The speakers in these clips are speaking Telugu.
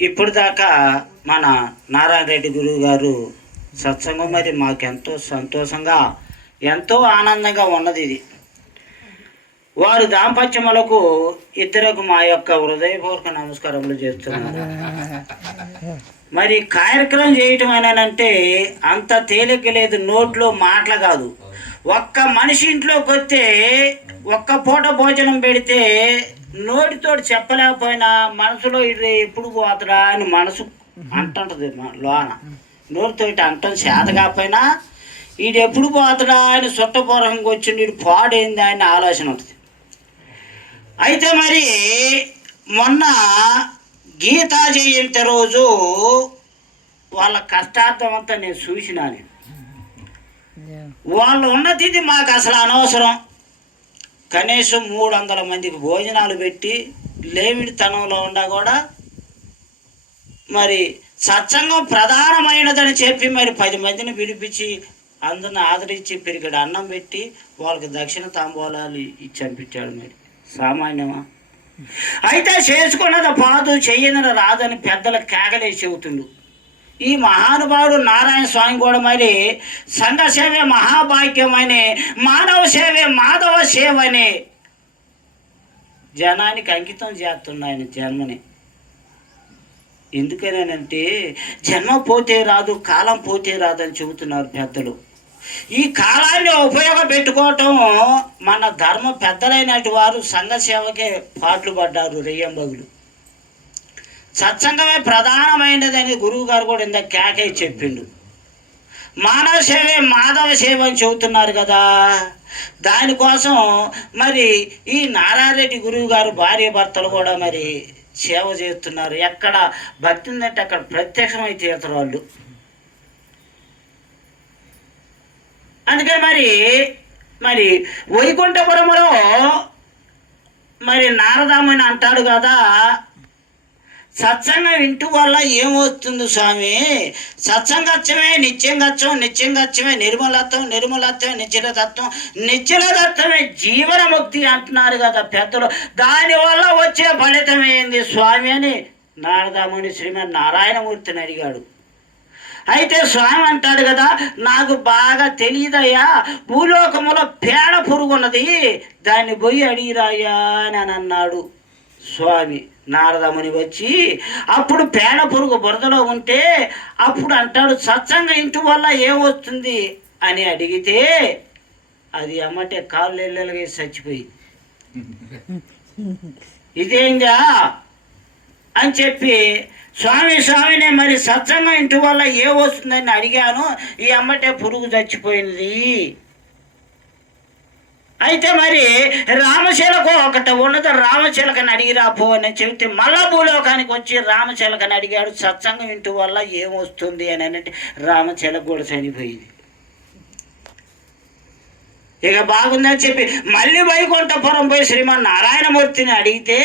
ఇప్పుడు దాకా మన నారాయణ రెడ్డి గురువు గారు సత్సంగం మరి మాకెంతో సంతోషంగా ఎంతో ఆనందంగా ఉన్నది ఇది. వారు దాంపత్యములకు ఇద్దరకు మా యొక్క హృదయపూర్వక నమస్కారములు చేస్తున్నారు? మరి కార్యక్రమం చేయటం అంటే అంత తేలిక లేదు నోట్లో మాటలు కాదు. ఒక్క మనిషి ఇంట్లోకి వస్తే ఒక్క పూట భోజనం పెడితే నోటితోటి చెప్పలేకపోయినా మనసులో ఇది ఎప్పుడు పోతురా అని మనసు అంటుంటది మా- లోన. నోటితోటి అంటం చేత కాకపోయినా ఈడు ఎప్పుడు పోతుడా అని చుట్టపూర్వకంగా వచ్చిండు వీడు పాడైందా అని ఆలోచన ఉంటుంది. అయితే మరి మొన్న గీతా జయంతి రోజు వాళ్ళ కష్టార్థం అంతా నేను చూసినా నేను. వాళ్ళు ఉన్నది ఇది మాకు అసలు అనవసరం. కనీసం మూడు వందల మందికి భోజనాలు పెట్టి లేమిడితనంలో ఉండా కూడా మరి సత్సంగం ప్రధానమైనదని చెప్పి మరి పది మందిని పిలిపించి అందరిని ఆదరించి పెరిగాడు. అన్నం పెట్టి వాళ్ళకి దక్షిణ తాంబూలాలు ఇచ్చి పంపించాడు మరి. సామాన్యమా? అయితే చేసుకున్నది పాదు చెయ్యని రాదని పెద్దల కేకలేసి చెబుతుండు ఈ మహానుభావుడు నారాయణ స్వామి కూడా మరి సంఘ సేవే మహాభాగ్యమని మానవ సేవే మాధవ సేవని జనానికి అంకితం చేస్తున్న ఆయన జన్మని. ఎందుకనేనంటే జన్మ పోతే రాదు కాలం పోతే రాదు అని చెబుతున్నారు పెద్దలు. ఈ కాలాన్ని ఉపయోగపెట్టుకోవటం మన ధర్మ పెద్దలైనటువారు వారు సంఘ సేవకే పాటలు పడ్డారు రెయ్యంబగులు సత్సంగమే ప్రధానమైనదని గురువు గారు కూడా ఇంత కేకై చెప్పిండు. మానవ సేవే మాధవ సేవ అని చెబుతున్నారు కదా. దానికోసం మరి ఈ నారారెడ్డి గురువు గారు భార్య భర్తలు కూడా మరి సేవ చేస్తున్నారు. ఎక్కడ భక్తి ఉందంటే అక్కడ ప్రత్యక్షమై తీరుతారు వాళ్ళు. అందుకే మరి మరి వైకుంఠపురములో మరి నారదామని అంటాడు కదా సత్సంగం ఇంటి వల్ల ఏమవుతుంది స్వామి? సత్సంగత్యమే నిత్యంగత్వం నిత్యంగత్యమే నిర్మలత్వం నిర్మలత్వమే నిశ్చలతత్వం. నిశ్చలతత్వమే జీవనముక్తి అంటున్నారు కదా పెద్దలు. దానివల్ల వచ్చే ఫలితం ఏంది స్వామి అని నారదాముని శ్రీమన్ నారాయణమూర్తిని అడిగాడు. అయితే స్వామి అంటాడు కదా నాకు బాగా తెలియదయ్యా భూలోకములో పేడ పురుగు ఉన్నది దాన్ని పోయి అడిగిరాయా అని అన్నాడు. స్వామి నారదముని వచ్చి అప్పుడు పేడ పురుగు బురదలో ఉంటే అప్పుడు అంటాడు సత్సంగ ఇంటి వల్ల ఏమొస్తుంది అని అడిగితే అది అమ్మటే కాళ్ళు ఎల్లెలుగా చచ్చిపోయి ఇదేందా? అని చెప్పి స్వామి స్వామినే మరి సత్సంగం ఇంటి వల్ల ఏ వస్తుందని అడిగాను ఈ అమ్మటే పురుగు చచ్చిపోయింది. అయితే మరి రామశిలకు ఒకటి ఉన్నది రామచిలకని అడిగిరా పో అని చెబితే మళ్ళా భూలోకానికి వచ్చి రామచిలకని అడిగాడు. సత్సంగం ఇంటి వల్ల ఏమొస్తుంది అని అంటే రామచిలక కూడా చనిపోయింది ఇక బాగుందని చెప్పి మళ్ళీ వైకుంఠపురం పోయి శ్రీమన్ నారాయణమూర్తిని అడిగితే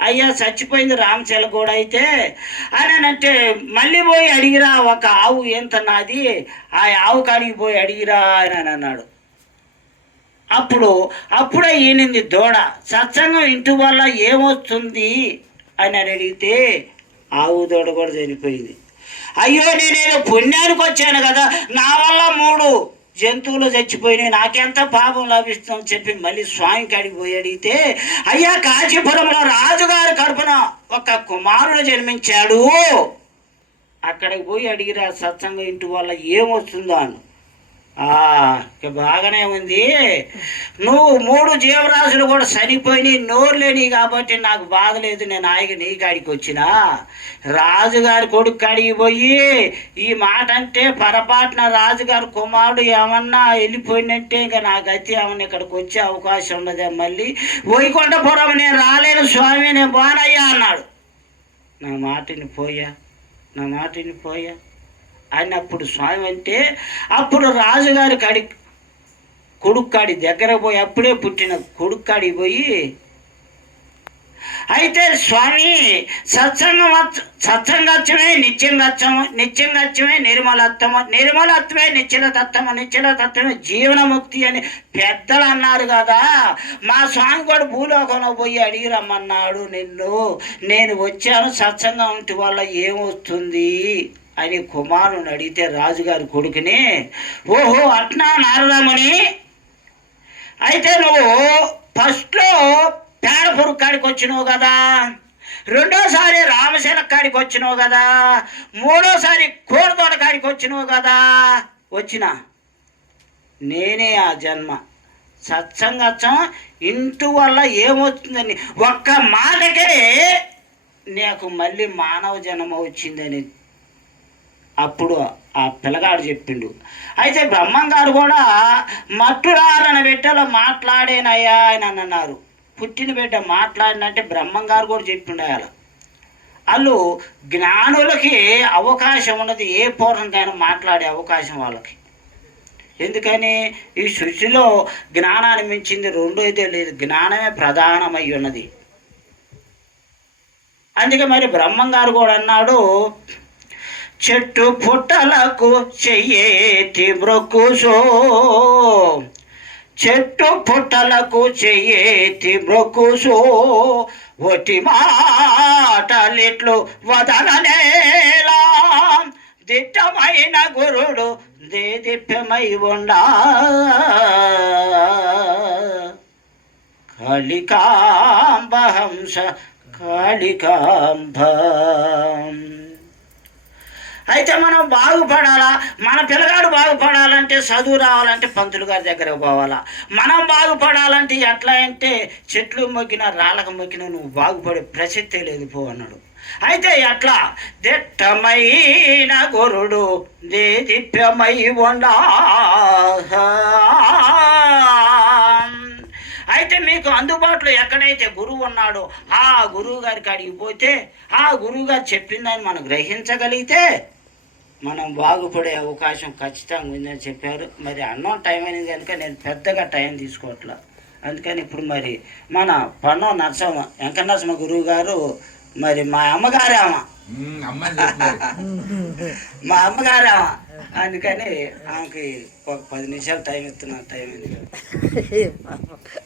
అయ్యా చచ్చిపోయింది రామచల కూడా అయితే అని అంటే మళ్ళీ పోయి అడిగిరా ఒక ఆవు ఎంత నాది? ఆ ఆవు కాడికి పోయి అడిగిరా అని అన్నాడు. అప్పుడు అప్పుడే ఈనింది దూడ సత్సంగం ఇంటి వల్ల ఏమొస్తుంది? అని అడిగితే ఆవు దూడ కూడా చనిపోయింది. అయ్యో నేను పుణ్యానికి వచ్చాను కదా నా వల్ల మూడు జంతువులు చచ్చిపోయినాయి నాకెంత పాపం లభిస్తుందని చెప్పి మళ్ళీ స్వామికి కాడికి పోయి అడిగితే అయ్యా కాశీపురంలో రాజుగారి కడుపున ఒక కుమారుడు జన్మించాడు. అక్కడికి పోయి అడిగిరా సత్సంగం ఇంటి వల్ల ఏమొస్తుందో అని. బాగానే ఉంది. నువ్వు మూడు జీవరాశులు కూడా చనిపోయినాయి నోరు లేని కాబట్టి నాకు బాధ లేదు నేను ఆయన నీ కాడికి వచ్చిన. రాజుగారి కొడుకు కాడికి పోయి ఈ మాట అంటే పొరపాటున రాజుగారి కుమారుడు ఏమన్నా వెళ్ళిపోయినట్టే ఇంకా నా గతి ఏమన్నా ఇక్కడికి వచ్చే అవకాశం ఉండదే మళ్ళీ వైకుంఠపురం నేను రాలేను స్వామి నేను బానయ్యా అన్నాడు. నా మాటిని పోయా నా మాటిని పోయా అప్పుడు స్వామి అంటే అప్పుడు రాజుగారి కాడి కొడుక్కాడి దగ్గర పోయి అప్పుడే పుట్టిన కొడుకు పోయి అయితే స్వామి సత్సంగం సత్సంగత్వమే నిత్యంగత్వము నిత్యంగత్వమే నిర్మలత్వము నిర్మలత్వమే నిశ్చల తత్వము నిశ్చల తత్వమే జీవనముక్తి అని పెద్దలు అన్నారు కదా. మా స్వామి కూడా భూలోకంలో పోయి అడిగి రమ్మన్నాడు నిన్ను. నేను వచ్చాను సత్సంగం వల్ల ఏమొస్తుంది? అని కుమారుని అడిగితే రాజుగారి కొడుకుని ఓహో అట్నా నారదామని? అయితే నువ్వు ఫస్ట్లో పేడపురు కాడికి వచ్చినావు కదా రెండోసారి రామశీల కాడికి వచ్చినావు కదా మూడోసారి కోడతోట కాడికి వచ్చినావు కదా వచ్చిన. నేనే ఆ జన్మ. సత్సంగత్సం ఇంటి వల్ల ఏమవుతుందని ఒక్క మాటకే నాకు మళ్ళీ మానవ జన్మ వచ్చిందని అప్పుడు ఆ పిల్లగాడు చెప్పిండు. అయితే బ్రహ్మం గారు కూడా మట్టురారన బిడ్డలో మాట్లాడేనయ్యా అని అన్నారు. పుట్టిన బిడ్డ మాట్లాడినంటే బ్రహ్మం గారు కూడా చెప్పిండు అలా వాళ్ళు జ్ఞానులకి అవకాశం ఉన్నది ఏ పూర్ణకైనా మాట్లాడే అవకాశం వాళ్ళకి. ఎందుకని? ఈ సృష్టిలో జ్ఞానాన్ని మించింది రెండోదే లేదు జ్ఞానమే ప్రధానమై ఉన్నది. అందుకే మరి బ్రహ్మం గారు కూడా అన్నాడు చెట్టు పుట్టలకు చెయ్యేతి బ్రొక్కుసో చెట్టు పుట్టలకు చెయ్యేతి బ్రొక్కుసో ఒటి మాటలిట్లు వదలనేలా దిట్టమైన గురుడు దేదిప్యమై ఉండా. కాళికాంబహంస కాళికాంబ. అయితే మనం బాగుపడాలా? మన పిల్లగాడు బాగుపడాలంటే చదువు రావాలంటే పంతులు గారి దగ్గరకు పోవాలా? మనం బాగుపడాలంటే ఎట్లా అంటే చెట్లు మొక్కిన రాళ్ళకు మొక్కిన నువ్వు బాగుపడే ప్రసక్తే లేదు పో అన్నాడు. అయితే ఎట్లా? దిట్టమైన గురుడు దేదిప్యమై ఉండా అయితే మీకు అందుబాటులో ఎక్కడైతే గురువు ఉన్నాడో ఆ గురువు గారికి కాడికి పోతే ఆ గురువు గారు చెప్పిందని మనం గ్రహించగలిగితే మనం బాగుపడే అవకాశం ఖచ్చితంగా ఉందని చెప్పారు. మరి అన్నం టైం అయింది కనుక నేను పెద్దగా టైం తీసుకోవట్లా. అందుకని ఇప్పుడు మరి మన పన్నో నరసమ్మ వెంకట నరసింహ గురువు గారు మరి మా అమ్మని చెప్పు మా అమ్మగారేమ అందుకని ఆమెకి ఒక పది నిమిషాలు టైం ఇస్తున్నా టైం అయింది